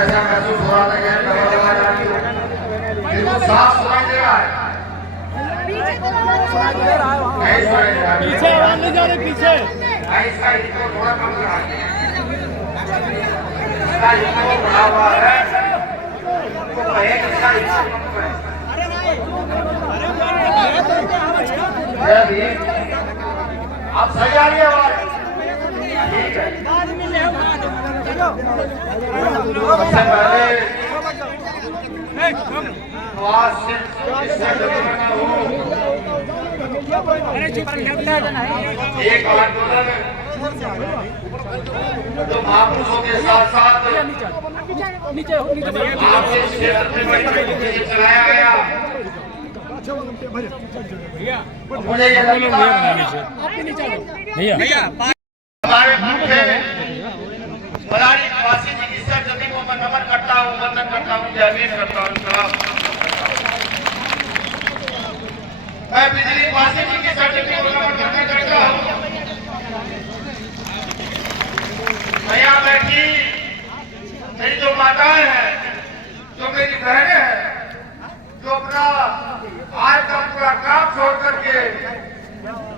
ऐसा महसूस हो रहा था कि साफ सुनाई दे रहा है। पीछे आवाज नहीं जा रही, पीछे इसका इनको थोड़ा कम करा है, इसका इनको बढ़ा हुआ है, तो कहे इसका इनको कम करें। आप सही आ रही है आवाज? ठीक है। सबसे पहले आवाज सिर्फ एक आंदोलन जो महापुरुषों के साथ साथ आपके क्षेत्र में चलाया गया, मुझे ये लगता है हमारे मुख्य मलारी निवासी जी की सरजमी को मैं नमन करता हूँ, वंदन करता हूँ, जय भीम करता हूँ। मैं बिजली निवासी जी की सरजमी को नमन करता हूँ। यहाँ बैठी मेरी जो माताएं हैं, जो मेरी बहनें हैं, जो अपना आज का पूरा काम छोड़ करके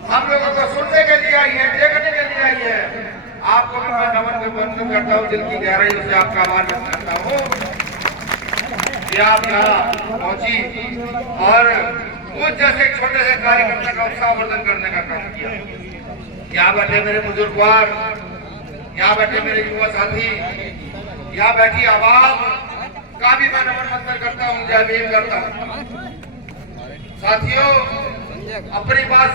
हम लोगों को सुनने के लिए आई है, देखने के लिए आई है, आपको मैं नमन वंदन करता हूँ, दिल की गहराइयों से आपका आभार व्यक्त करता हूँ कि आप यहाँ पहुंची और मुझ जैसे छोटे से कार्यकर्ता का उत्साहवर्धन करने का काम किया। यहाँ बैठे मेरे बुजुर्गवार, यहाँ बैठे मेरे युवा साथी, यहाँ बैठी आवाम का भी मैं नमन वंदन करता हूँ, जय भीम करता हूँ। साथियों, अपनी बात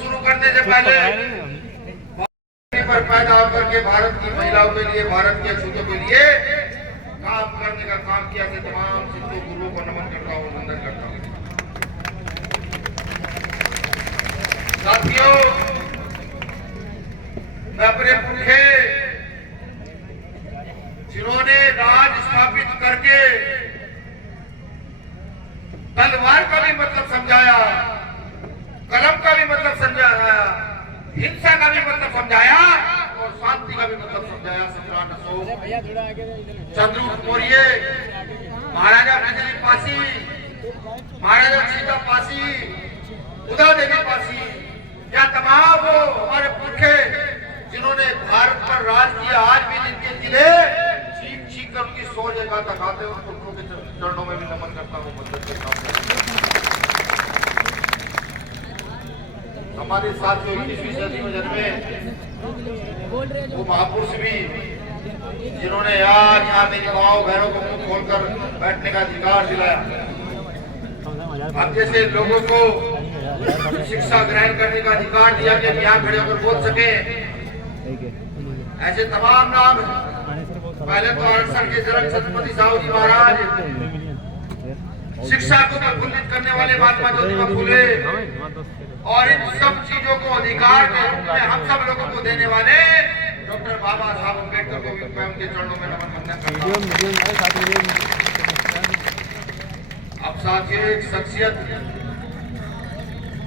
शुरू करने से पहले पर पैदा होकर के भारत की महिलाओं के लिए, भारत के अछूतों के लिए काम करने का काम किया से तमाम सिद्धों गुरुओं को नमन करता हूँ, वंदन करता हूँ। साथियों, मैं अपने पुरखे जिन्होंने राज स्थापित करके तलवार का भी मतलब समझाया, कलम का भी मतलब समझाया, हिंसा का भी मतलब समझाया और शांति का भी मतलब समझाया। सम्राट अशोक, चंद्रगुप्त मौर्य, महाराजा बिजली पासी, महाराजा सीता पासी, उदा देवी पासी, या तमाम वो हमारे पुरखे जिन्होंने भारत पर राज किया, आज भी जिनके जिले चीख चीख कर उनकी सौ जगह तक आते हैं, उन पुरखों के चरणों में भी नमन करता हूँ, वंदन करता हूँ। हमारे साथियों 21वीं सदी में जन्मे वो महापुरुष भी जिन्होंने आज यहाँ मेरी माओ बहनों को मुंह खोलकर बैठने का अधिकार दिलाया, हम जैसे लोगों को शिक्षा ग्रहण करने का अधिकार दिया कि यहाँ खड़े होकर बोल सके, ऐसे तमाम नाम। पहले तो अरसर के जनक छत्रपति साहू जी महाराज, शिक्षा को प्रफुल्लित करने वाले महात्मा ज्योतिबा फुले, और इन सब चीजों को अधिकार के रूप में हम सब लोगों को देने वाले डॉक्टर बाबा साहब अम्बेडकर को भी मैं उनके चरणों में नमन वंदन करता हूं। अब साथियों, एक शख्सियत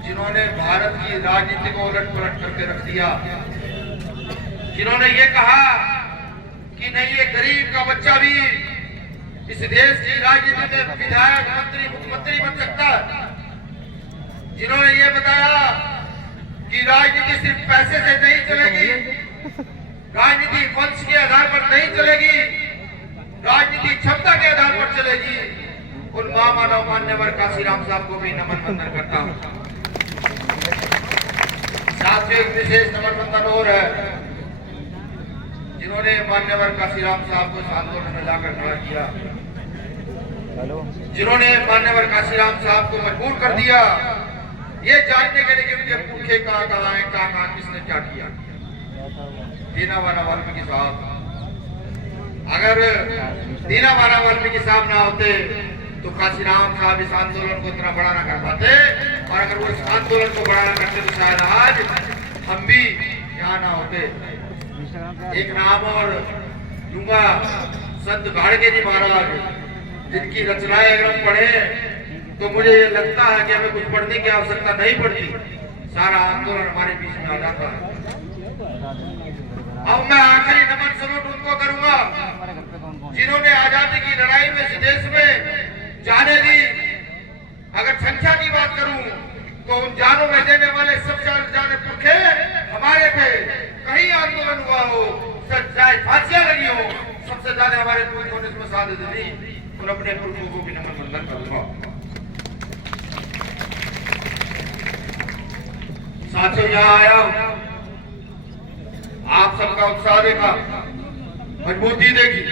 जिन्होंने भारत की राजनीति को उलट पलट करके रख दिया, जिन्होंने ये कहा कि नहीं, ये गरीब का बच्चा भी इस देश की राजनीति में विधायक, मंत्री, मुख्यमंत्री बन सकता है, जिन्होंने ये बताया कि राजनीति सिर्फ पैसे से नहीं चलेगी, राजनीति वंश के आधार पर नहीं चलेगी, राजनीति क्षमता के आधार पर चलेगी, उन महामानव मान्यवर काशीराम साहब को भी नमन वंदन करता हूँ। साथ एक विशेष नमन वंदन और है, जिन्होंने मान्यवर काशीराम साहब को इस आंदोलन में लाकर खड़ा किया, जिन्होंने मान्यवर काशीराम साहब को मजबूर कर दिया ये जानने के लिए कि उनके पुरखे कहाँ कहाँ हैं, कहाँ किसने क्या किया। दीनावाना वाल्मीकि साहब, अगर दीनावाना वाल्मीकि साहब ना होते तो काशीराम साहब इस आंदोलन को इतना बड़ा ना कर पाते, और अगर वो इस आंदोलन को बड़ा ना करते तो शायद आज हम भी यहाँ ना होते। एक नाम और लूंगा, संत गाड़गे जी महाराज, जिनकी रचनाएं अगर हम पढ़े तो मुझे ये लगता है कि हमें कुछ पढ़ने की आवश्यकता नहीं पड़ती, सारा आंदोलन हमारे बीच में आ जाता है। अब मैं आखिरी नमन सलूट उनको करूंगा जिन्होंने आजादी की लड़ाई में इस देश में जाने दी। अगर संख्या की बात करूं तो उन जानों में देने वाले सबसे ज्यादा पुरखे हमारे थे। कहीं आंदोलन हुआ हो, चाहे फांसियां लगी हो, सबसे ज्यादा हमारे पुरखों ने इसमें शहादत दी। और अपने पुरखों को भी नमन वंदन करूंगा। साथियों, यहाँ आया आप सबका उत्साह देखा, मजबूती देखी,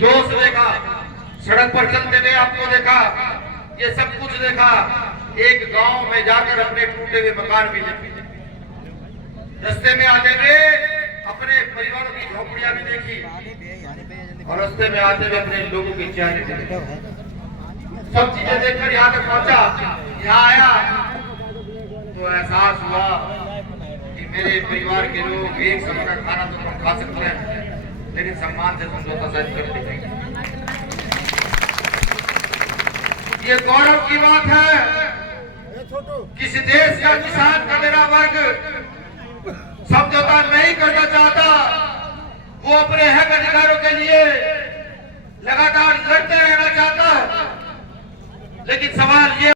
जोश देखा, सड़क पर चलते हुए आपको देखा, ये सब कुछ देखा। एक गांव में जाकर अपने टूटे हुए मकान भी देखे, रास्ते में आते हुए अपने परिवारों की झोपड़ियां भी देखी, और रास्ते में आते हुए अपने लोगों की चेहरे देखे। सब चीजें देखकर यहाँ तक पहुंचा, यहाँ आया तो एहसास हुआ कि मेरे परिवार के लोग एक समय का खाना तो कम खा सकते हैं, लेकिन सम्मान से समझौता शायद करते नहीं। ये गौरव की बात है, किसी देश का किसान का मेरा वर्ग समझौता नहीं करना चाहता। वो अपने हक अधिकारों के लिए लगातार लड़ते रहना चाहता है। लेकिन सवाल ये